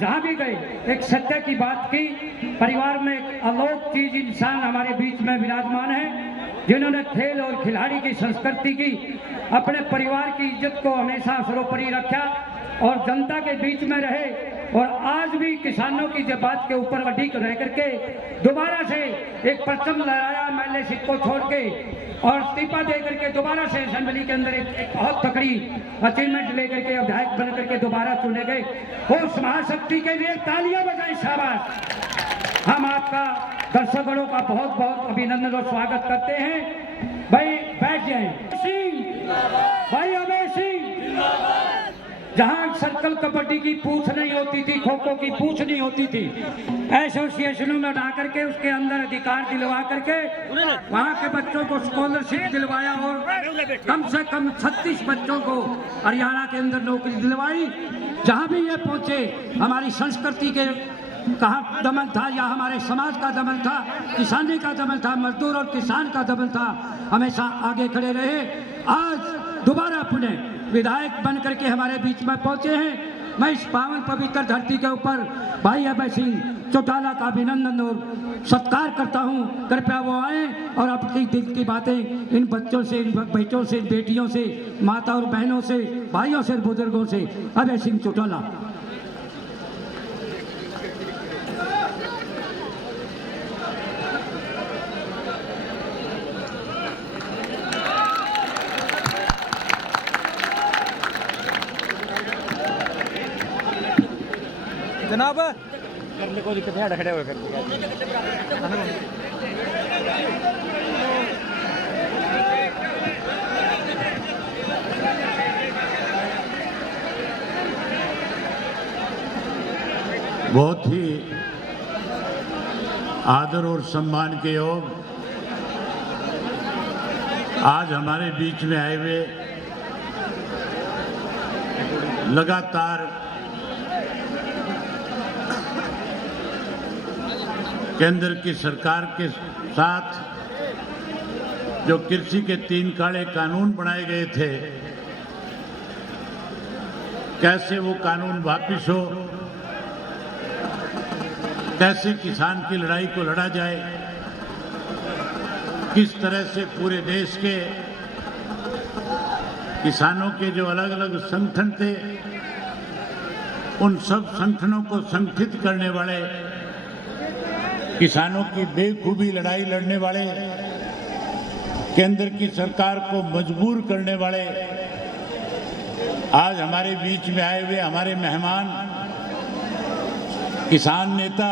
जहाँ भी गए एक सत्य की बात की। परिवार में एक अलौकिक चीज इंसान हमारे बीच में विराजमान है, जिन्होंने खेल और खिलाड़ी की संस्कृति की, अपने परिवार की इज्जत को हमेशा सर्वोपरि रखा और जनता के बीच में रहे। और आज भी किसानों की जब बात के ऊपर अडिग रह करके दोबारा से एक परचम लहराया एमएलए सीट को छोड़ के और इस्तीफा दे करके दोबारा से असेंबली के अंदर एक बहुत तकड़ी अचीवमेंट लेकर के विधायक बन करके दोबारा चुने गए। उस महाशक्ति के लिए तालियां बजाएं, शाबाश। हम आपका दर्शकों का बहुत बहुत अभिनंदन और स्वागत करते हैं। भाई बैठ जाए। सिंह भाई अभय सिंह, जहां सर्कल कबड्डी की पूछ नहीं होती थी, खो खो की पूछ नहीं होती थी, एसोसिएशनों में ला करके उसके अंदर अधिकार दिलवा करके वहां के बच्चों को स्कॉलरशिप दिलवाया और कम से कम 36 बच्चों को हरियाणा के अंदर नौकरी दिलवाई। जहां भी ये पहुंचे हमारी संस्कृति के कहाँ दमन था या हमारे समाज का दमन था, किसानी का दमन था, मजदूर और किसान का दमन था, हमेशा आगे खड़े रहे। आज दोबारा पुणे विधायक बन करके हमारे बीच में पहुंचे हैं। मैं इस पावन पवित्र धरती के ऊपर भाई अभय सिंह चौटाला का अभिनंदन और सत्कार करता हूं। कृपया वो आए और अपनी दिल की बातें इन बच्चों से, इन बेटों से, बेटियों से, माता और बहनों से, भाइयों से, बुजुर्गों से। अभय सिंह चौटाला। जनाब करने को दिक्कत है, खड़े हुए करके बहुत ही आदर और सम्मान के योग आज हमारे बीच में आए हुए लगातार केंद्र की सरकार के साथ जो कृषि के 3 काले कानून बनाए गए थे, कैसे वो कानून वापिस हो, कैसे किसान की लड़ाई को लड़ा जाए, किस तरह से पूरे देश के किसानों के जो अलग अलग संगठन थे, उन सब संगठनों को संगठित करने वाले, किसानों की बेखूबी लड़ाई लड़ने वाले, केंद्र की सरकार को मजबूर करने वाले आज हमारे बीच में आए हुए हमारे मेहमान किसान नेता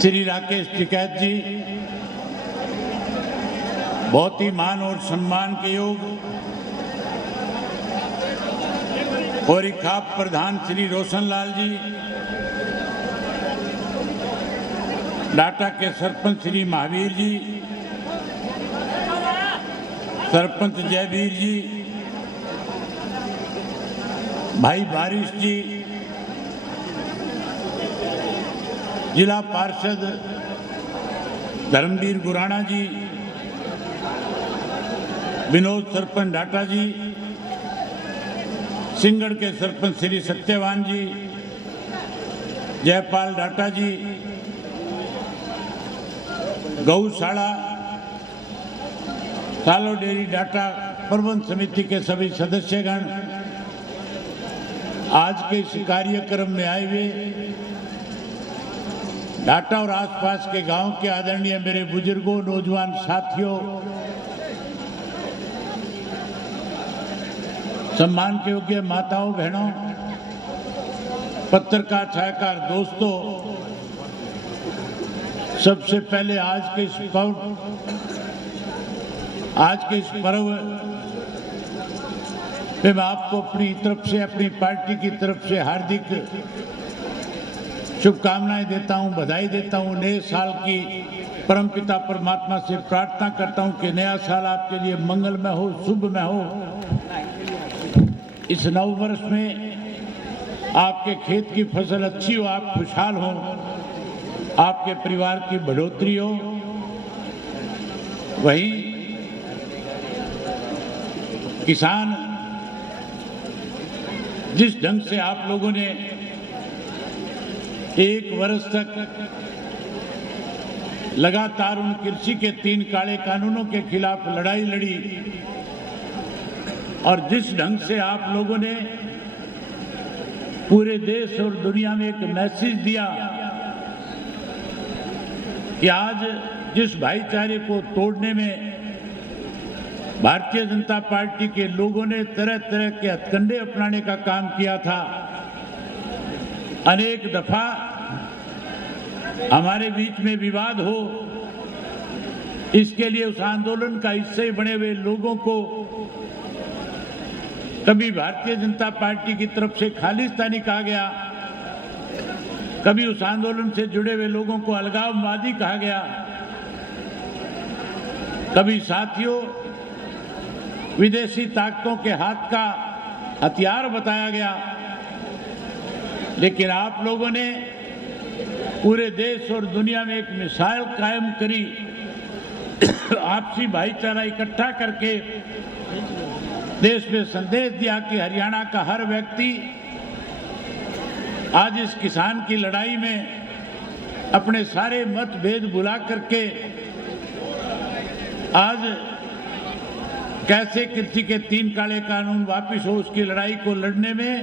श्री राकेश टिकैत जी, बहुत ही मान और सम्मान के योग और खाप प्रधान श्री रोशन लाल जी, डाटा के सरपंच श्री महावीर जी, सरपंच जयवीर जी, भाई बारिश जी, जिला पार्षद धर्मवीर गुराना जी, विनोद सरपंच डाटा जी, सिंगड़ के सरपंच श्री सत्यवान जी, जयपाल डाटा जी, गौशाला सालो डेयरी डाटा प्रबंध समिति के सभी सदस्यगण, आज के इस कार्यक्रम में आए हुए डाटा और आसपास के गांव के आदरणीय मेरे बुजुर्गों, नौजवान साथियों, सम्मान के योग्य माताओं, बहनों, पत्रकार छायाकार दोस्तों, सबसे पहले आज के इस पर्व पे मैं आपको अपनी तरफ से, अपनी पार्टी की तरफ से हार्दिक शुभकामनाएं देता हूं, बधाई देता हूं। नए साल की परमपिता परमात्मा से प्रार्थना करता हूं कि नया साल आपके लिए मंगलमय हो, शुभमय हो। इस नव वर्ष में आपके खेत की फसल अच्छी हो, आप खुशहाल हो, आपके परिवार की बढ़ोतरी हो। वहीं किसान जिस ढंग से आप लोगों ने एक वर्ष तक लगातार उन कृषि के 3 काले कानूनों के खिलाफ लड़ाई लड़ी और जिस ढंग से आप लोगों ने पूरे देश और दुनिया में एक मैसेज दिया कि आज जिस भाईचारे को तोड़ने में भारतीय जनता पार्टी के लोगों ने तरह तरह के हथकंडे अपनाने का काम किया था, अनेक दफा हमारे बीच में विवाद हो, इसके लिए उस आंदोलन का हिस्से बने हुए लोगों को कभी भारतीय जनता पार्टी की तरफ से खालिस्तानी कहा गया, कभी उस आंदोलन से जुड़े हुए लोगों को अलगाववादी कहा गया, कभी साथियों विदेशी ताकतों के हाथ का हथियार बताया गया। लेकिन आप लोगों ने पूरे देश और दुनिया में एक मिसाल कायम करी, आपसी भाईचारा इकट्ठा करके देश में संदेश दिया कि हरियाणा का हर व्यक्ति आज इस किसान की लड़ाई में अपने सारे मतभेद भुला करके आज कैसे कृषि के 3 काले कानून वापिस हो, उसकी लड़ाई को लड़ने में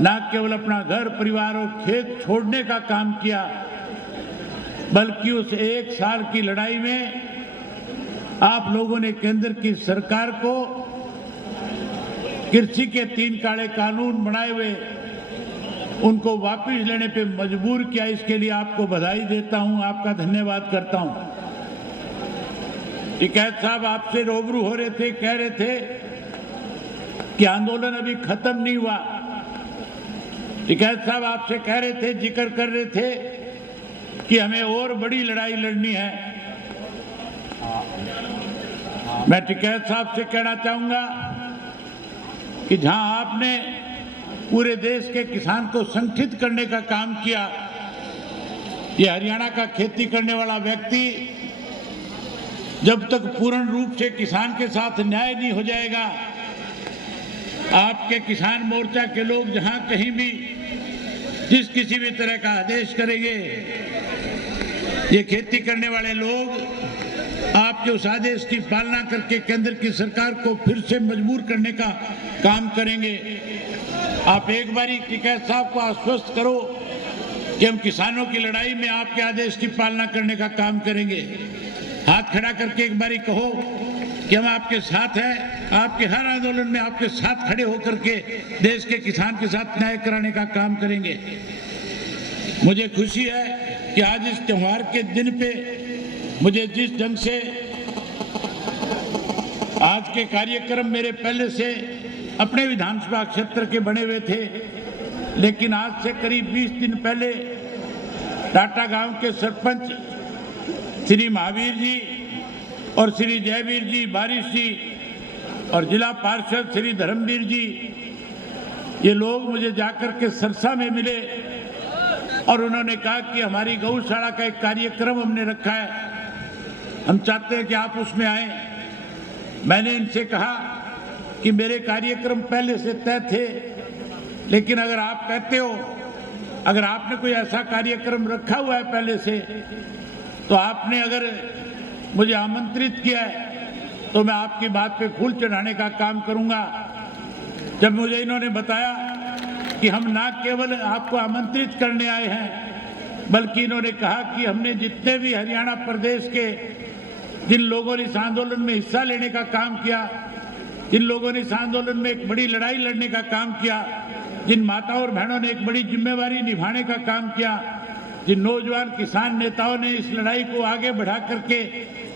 न केवल अपना घर परिवार और खेत छोड़ने का काम किया, बल्कि उस 1 साल की लड़ाई में आप लोगों ने केंद्र की सरकार को कृषि के 3 काले कानून बनाए हुए उनको वापस लेने पे मजबूर किया। इसके लिए आपको बधाई देता हूं, आपका धन्यवाद करता हूं। टिकैत साहब आपसे रूबरू हो रहे थे, कह रहे थे कि आंदोलन अभी खत्म नहीं हुआ। टिकैत साहब आपसे कह रहे थे, जिक्र कर रहे थे कि हमें और बड़ी लड़ाई लड़नी है। मैं टिकैत साहब से कहना चाहूंगा कि जहां आपने पूरे देश के किसान को संगठित करने का काम किया, ये हरियाणा का खेती करने वाला व्यक्ति जब तक पूर्ण रूप से किसान के साथ न्याय नहीं हो जाएगा, आपके किसान मोर्चा के लोग जहां कहीं भी जिस किसी भी तरह का आदेश करेंगे, ये खेती करने वाले लोग आपके उस आदेश की पालना करके केंद्र की सरकार को फिर से मजबूर करने का काम करेंगे। आप एक बारी टिकैत साहब को आश्वस्त करो कि हम किसानों की लड़ाई में आपके आदेश की पालना करने का काम करेंगे। हाथ खड़ा करके एक बारी कहो कि हम आपके साथ हैं, आपके हर आंदोलन में आपके साथ खड़े होकर के देश के किसान के साथ न्याय कराने का काम करेंगे। मुझे खुशी है कि आज इस त्योहार के दिन पे मुझे जिस ढंग से आज के कार्यक्रम मेरे पहले से अपने विधानसभा क्षेत्र के बने हुए थे, लेकिन आज से करीब 20 दिन पहले टाटा गांव के सरपंच श्री महावीर जी और श्री जयवीर जी बारिश जी और जिला पार्षद श्री धर्मवीर जी, ये लोग मुझे जाकर के सरसा में मिले और उन्होंने कहा कि हमारी गौशाला का एक कार्यक्रम हमने रखा है, हम चाहते हैं कि आप उसमें आए। मैंने इनसे कहा कि मेरे कार्यक्रम पहले से तय थे, लेकिन अगर आप कहते हो, अगर आपने कोई ऐसा कार्यक्रम रखा हुआ है पहले से, तो आपने अगर मुझे आमंत्रित किया है तो मैं आपकी बात पे फूल चढ़ाने का काम करूंगा। जब मुझे इन्होंने बताया कि हम ना केवल आपको आमंत्रित करने आए हैं, बल्कि इन्होंने कहा कि हमने जितने भी हरियाणा प्रदेश के जिन लोगों ने इस आंदोलन में हिस्सा लेने का काम किया, जिन लोगों ने इस आंदोलन में एक बड़ी लड़ाई लड़ने का काम किया, जिन माताओं और बहनों ने एक बड़ी जिम्मेवारी निभाने का काम किया, जिन नौजवान किसान नेताओं ने इस लड़ाई को आगे बढ़ा करके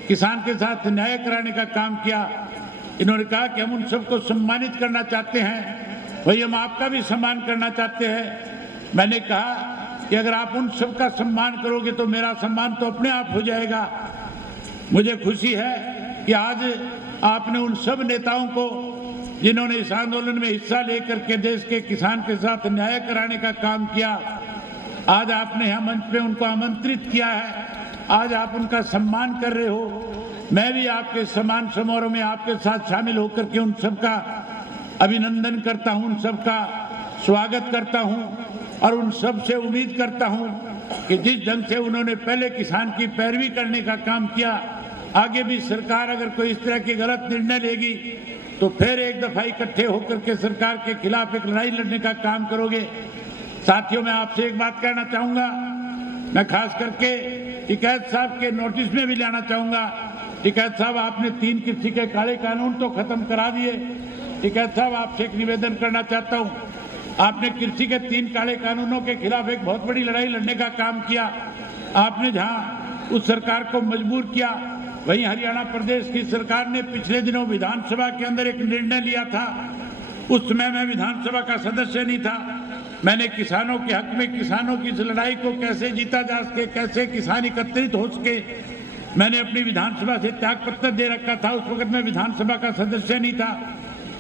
किसान के साथ न्याय कराने का काम किया, इन्होंने कहा कि हम उन सबको सम्मानित करना चाहते हैं, वही हम आपका भी सम्मान करना चाहते हैं। मैंने कहा कि अगर आप उन सबका सम्मान करोगे तो मेरा सम्मान तो अपने आप हो जाएगा। मुझे खुशी है कि आज आपने उन सब नेताओं को जिन्होंने इस आंदोलन में हिस्सा लेकर के देश के किसान के साथ न्याय कराने का काम किया, आज आपने यहाँ मंच पे उनको आमंत्रित किया है, आज आप उनका सम्मान कर रहे हो। मैं भी आपके सम्मान समारोह में आपके साथ शामिल होकर के उन सबका अभिनंदन करता हूं, उन सबका स्वागत करता हूं और उन सब से उम्मीद करता हूं कि जिस ढंग से उन्होंने पहले किसान की पैरवी करने का काम किया, आगे भी सरकार अगर कोई इस तरह की गलत निर्णय लेगी तो फिर एक दफा इकट्ठे होकर के सरकार के खिलाफ एक लड़ाई लड़ने का काम करोगे। साथियों, मैं आपसे एक बात कहना चाहूंगा, मैं खास करके टिकैत साहब के नोटिस में भी लाना चाहूंगा। टिकैत साहब, आपने 3 कृषि के काले कानून तो खत्म करा दिए। टिकैत साहब, आपसे एक निवेदन करना चाहता हूं, आपने कृषि के 3 काले कानूनों के खिलाफ एक बहुत बड़ी लड़ाई लड़ने का काम किया। आपने जहां उस सरकार को मजबूर किया, वहीं हरियाणा प्रदेश की सरकार ने पिछले दिनों विधानसभा के अंदर एक निर्णय लिया था। उस समय मैं विधानसभा का सदस्य नहीं था। मैंने किसानों के हक में किसानों की इस लड़ाई को कैसे जीता जा सके, कैसे किसान एकत्रित हो सके, मैंने अपनी विधानसभा से त्यागपत्र दे रखा था। उस वक्त मैं विधानसभा का सदस्य नहीं था।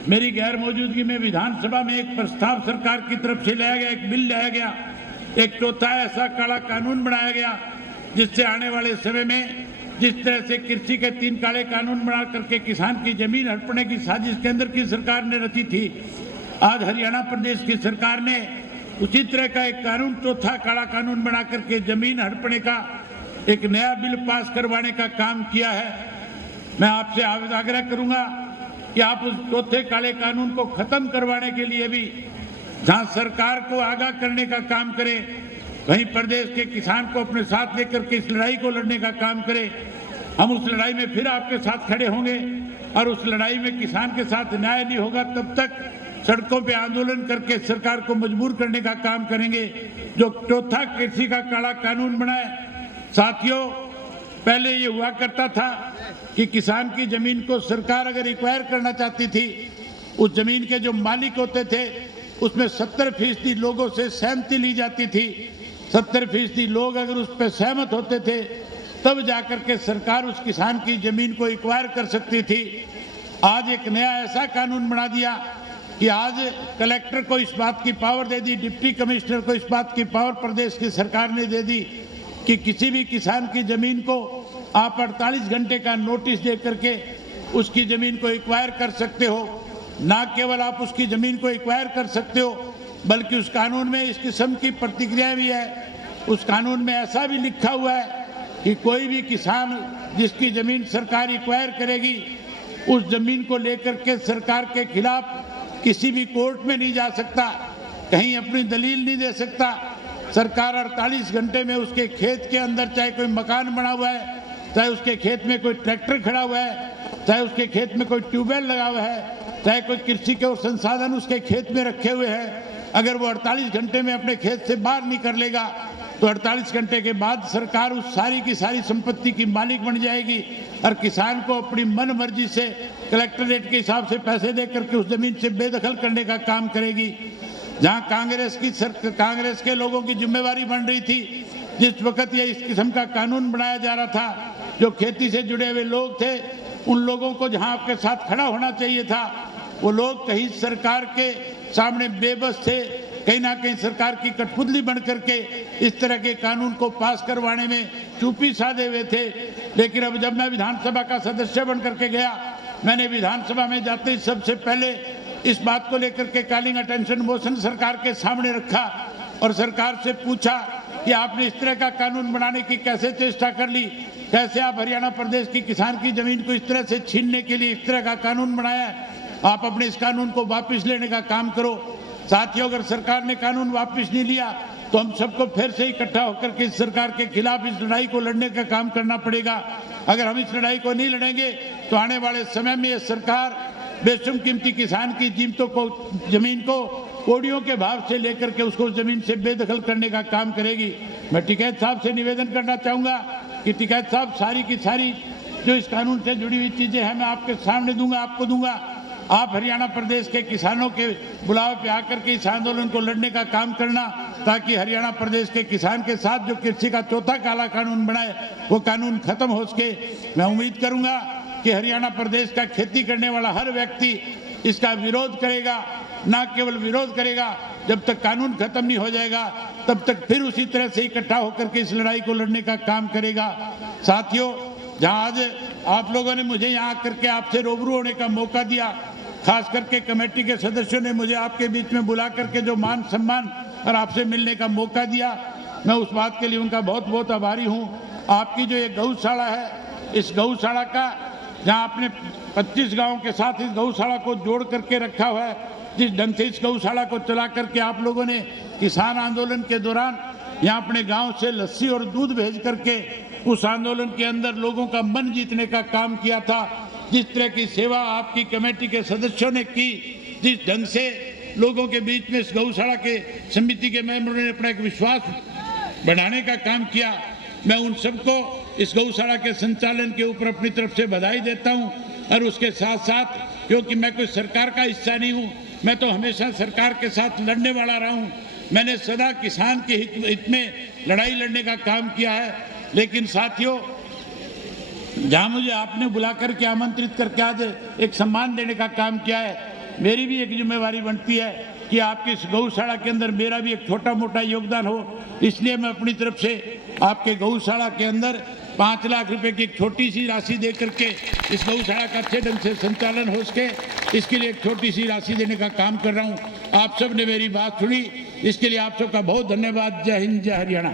मेरी गैर मौजूदगी में विधानसभा में एक प्रस्ताव सरकार की तरफ से लाया गया, एक बिल लाया गया, एक चौथा ऐसा काला कानून बनाया गया जिससे आने वाले समय में जिस तरह से कृषि के 3 काले कानून बना करके किसान की जमीन हड़पने की साजिश केंद्र की सरकार ने रची थी, आज हरियाणा प्रदेश की सरकार ने उसी तरह का एक कानून, चौथा काला कानून बना करके जमीन हड़पने का एक नया बिल पास करवाने का काम किया है। मैं आपसे आग्रह करूंगा कि आप उस चौथे काले कानून को खत्म करवाने के लिए भी जहां सरकार को आगाह करने का काम करें, वहीं प्रदेश के किसान को अपने साथ लेकर के इस लड़ाई को लड़ने का काम करें। हम उस लड़ाई में फिर आपके साथ खड़े होंगे और उस लड़ाई में किसान के साथ न्याय नहीं होगा तब तक सड़कों पे आंदोलन करके सरकार को मजबूर करने का काम करेंगे। जो चौथा कृषि का काला कानून बना है, साथियों, पहले ये हुआ करता था कि किसान की जमीन को सरकार अगर एक्वायर करना चाहती थी, उस जमीन के जो मालिक होते थे उसमें 70% लोगों से सहमति ली जाती थी। 70% लोग अगर उस पर सहमत होते थे तब जाकर के सरकार उस किसान की जमीन को एक्वायर कर सकती थी। आज एक नया ऐसा कानून बना दिया कि आज कलेक्टर को इस बात की पावर दे दी, डिप्टी कमिश्नर को इस बात की पावर प्रदेश की सरकार ने दे दी कि किसी भी किसान की जमीन को आप 48 घंटे का नोटिस दे करके उसकी जमीन को एक्वायर कर सकते हो। ना केवल आप उसकी जमीन को एक्वायर कर सकते हो, बल्कि उस कानून में इस किस्म की प्रतिक्रिया भी है। उस कानून में ऐसा भी लिखा हुआ है कि कोई भी किसान जिसकी जमीन सरकार एक्वायर करेगी, उस जमीन को लेकर के सरकार के खिलाफ किसी भी कोर्ट में नहीं जा सकता, कहीं अपनी दलील नहीं दे सकता। सरकार 48 घंटे में उसके खेत के अंदर चाहे कोई मकान बना हुआ है, चाहे उसके खेत में कोई ट्रैक्टर खड़ा हुआ है, चाहे उसके खेत में कोई ट्यूबवेल लगा हुआ है, चाहे कोई कृषि के और संसाधन उसके खेत में रखे हुए हैं, अगर वो 48 घंटे में अपने खेत से बाहर निकल लेगा तो 48 घंटे के बाद सरकार उस सारी की सारी संपत्ति की मालिक बन जाएगी और किसान को अपनी मन मर्जी से कलेक्टरेट के हिसाब से पैसे दे करके उस जमीन से बेदखल करने का काम करेगी। जहां कांग्रेस के लोगों की जिम्मेवारी बन रही थी, जिस वक्त ये इस किस्म का कानून बनाया जा रहा था, जो खेती से जुड़े हुए लोग थे, उन लोगों को जहां आपके साथ खड़ा होना चाहिए था, वो लोग कहीं सरकार के सामने बेबस थे, कहीं ना कहीं सरकार की कठपुतली बन करके इस तरह के कानून को पास करवाने में चुप्पी साधे हुए थे। लेकिन अब जब मैं विधानसभा का सदस्य बन करके गया, मैंने विधानसभा में जाते ही सबसे पहले इस बात को लेकर के कॉलिंग अटेंशन मोशन सरकार के सामने रखा और सरकार से पूछा कि आपने इस तरह का कानून बनाने की कैसे चेष्टा कर ली, कैसे आप हरियाणा प्रदेश की किसान की जमीन को इस तरह से छीनने के लिए इस तरह का कानून बनाया है, आप अपने इस कानून को वापस लेने का काम करो। साथियों, अगर सरकार ने कानून वापस नहीं लिया तो हम सबको फिर से इकट्ठा होकर के इस सरकार के खिलाफ इस लड़ाई को लड़ने का काम करना पड़ेगा। अगर हम इस लड़ाई को नहीं लड़ेंगे तो आने वाले समय में ये सरकार बेशुमार किसान की कीमतों को, जमीन को कोड़ियों के भाव से लेकर के उसको जमीन से बेदखल करने का काम करेगी। मैं टिकैत साहब से निवेदन करना चाहूँगा कि टिकैत साहब, सारी की सारी जो इस कानून से जुड़ी हुई चीज़ें हैं मैं आपके सामने दूंगा, आपको दूंगा। आप हरियाणा प्रदेश के किसानों के बुलावे पे आकर के इस आंदोलन को लड़ने का काम करना, ताकि हरियाणा प्रदेश के किसान के साथ जो कृषि का चौथा काला कानून बनाए वो कानून खत्म हो सके। मैं उम्मीद करूंगा कि हरियाणा प्रदेश का खेती करने वाला हर व्यक्ति इसका विरोध करेगा। न केवल विरोध करेगा, जब तक कानून खत्म नहीं हो जाएगा तब तक फिर उसी तरह से इकट्ठा होकर के इस लड़ाई को लड़ने का काम करेगा। साथियों, जहां आज आप लोगों ने मुझे यहाँ आकर के आपसे रूबरू होने का मौका दिया, खास करके कमेटी के सदस्यों ने मुझे आपके बीच में बुला करके जो मान सम्मान और आपसे मिलने का मौका दिया, मैं उस बात के लिए उनका बहुत बहुत आभारी हूँ। आपकी जो ये गौशाला है, इस गौशाला का जहाँ आपने 25 गाँव के साथ इस गौशाला को जोड़ करके रखा हुआ है, जिस ढंग से इस गौशाला को चला करके आप लोगों ने किसान आंदोलन के दौरान यहाँ अपने गांव से लस्सी और दूध भेज करके उस आंदोलन के अंदर लोगों का मन जीतने का काम किया था, जिस तरह की सेवा आपकी कमेटी के सदस्यों ने की, जिस ढंग से लोगों के बीच में इस गौशाला के समिति के मेंबरों ने अपना एक विश्वास बढ़ाने का काम किया, मैं उन सबको इस गौशाला के संचालन के ऊपर अपनी तरफ से बधाई देता हूं। और उसके साथ साथ, क्योंकि मैं कोई सरकार का हिस्सा नहीं हूं, मैं तो हमेशा सरकार के साथ लड़ने वाला रहा हूं, मैंने सदा किसान के हित में लड़ाई लड़ने का काम किया है। लेकिन साथियों, जहां मुझे आपने बुला करके आमंत्रित करके आज एक सम्मान देने का काम किया है, मेरी भी एक जिम्मेवारी बनती है कि आपकी इस गौशाला के अंदर मेरा भी एक छोटा मोटा योगदान हो। इसलिए मैं अपनी तरफ से आपके गौशाला के अंदर 5 लाख रुपए की एक छोटी सी राशि दे करके इस गौशाला का अच्छे ढंग से संचालन हो सके, इसके लिए एक छोटी सी राशि देने का काम कर रहा हूं। आप सब ने मेरी बात सुनी, इसके लिए आप सबका बहुत धन्यवाद। जय हिंद, जय हरियाणा।